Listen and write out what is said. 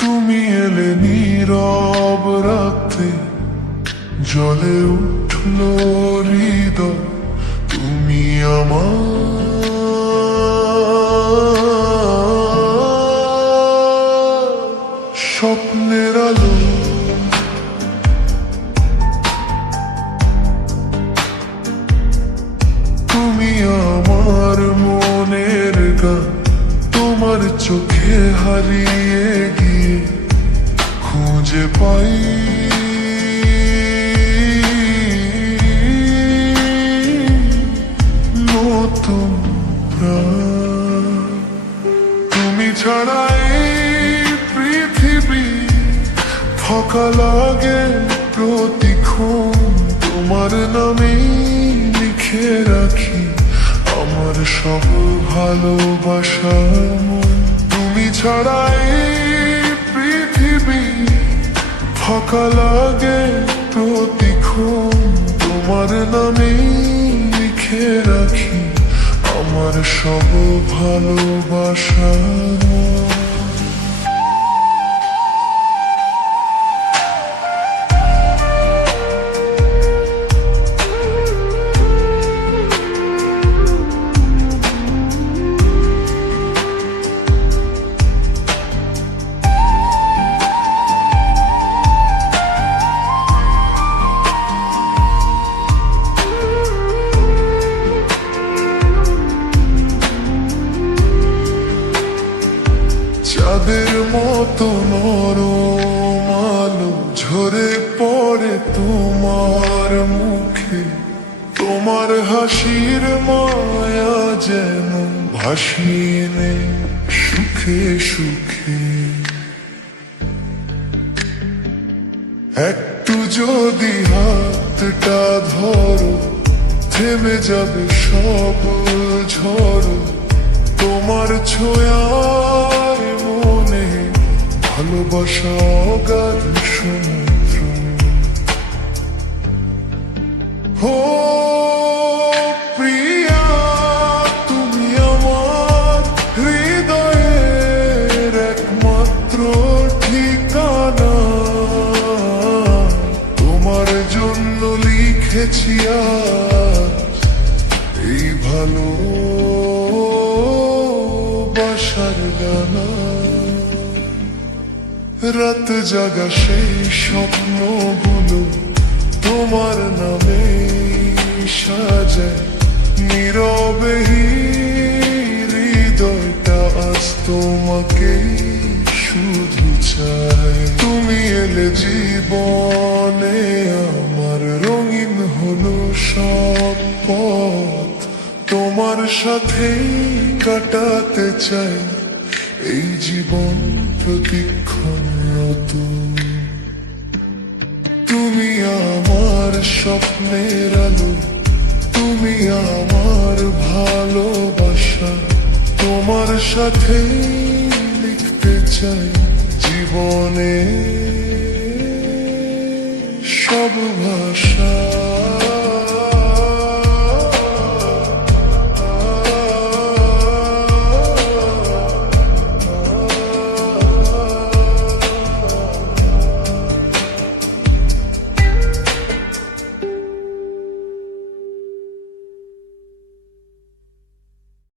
তুমি এলে নীরব রাতে, জলে উঠল হৃদয়। তুমি আমার স্বপ্নের আলো, তুমি আমার মনের গান। তোমার চোখে হারিয়ে গিয়ে খুঁজে পাই নতুন প্রাণ। তুমি ছাড়া এই পৃথিবী ফাঁকা লাগে প্রতিক্ষণ। তোমার নামেই লিখে রাখি আমার সব ভালোবাসা। তুমি ছাড়া এই পৃথিবী ফাঁকা লাগে প্রতিক্ষণ। তোমার নামেই লিখে রাখি আমার সব ভালোবাসা। চাঁদের মতো নরম আলো ঝরে পড়ে তোমার মুখে। তোমার হাসির মায়া যেন ভাসিয়ে নেয় সুখে সুখে। একটু যদি হাতটা ধরো, থেমে যাবে সব ঝড়। তোমার ছোঁয়ার মনে ভালোবাসা অগাধ সমুদ্র। ও প্রিয়া, তুমি আমার হৃদয়ের একমাত্র ঠিকানা। তোমার জন্য লিখেছি আজ এই ভালোবাসার গানা। রাত জাগা সেই স্বপ্নগুলো তোমার নামে সাজায়। নীরবে হৃদয়টা আজ তোমাকে শুধু চায়। তুমি এলে জীবনে আমার রঙিন হলো সব পথ। তোমার সাথেই কাটাতে চাই এই জীবন প্রতিক্ষণরত। তুমি আমার স্বপ্নের আলো, তুমি আমার ভালোবাসা। তোমার সাথেই লিখতে চাই জীবনে সব ভাষা।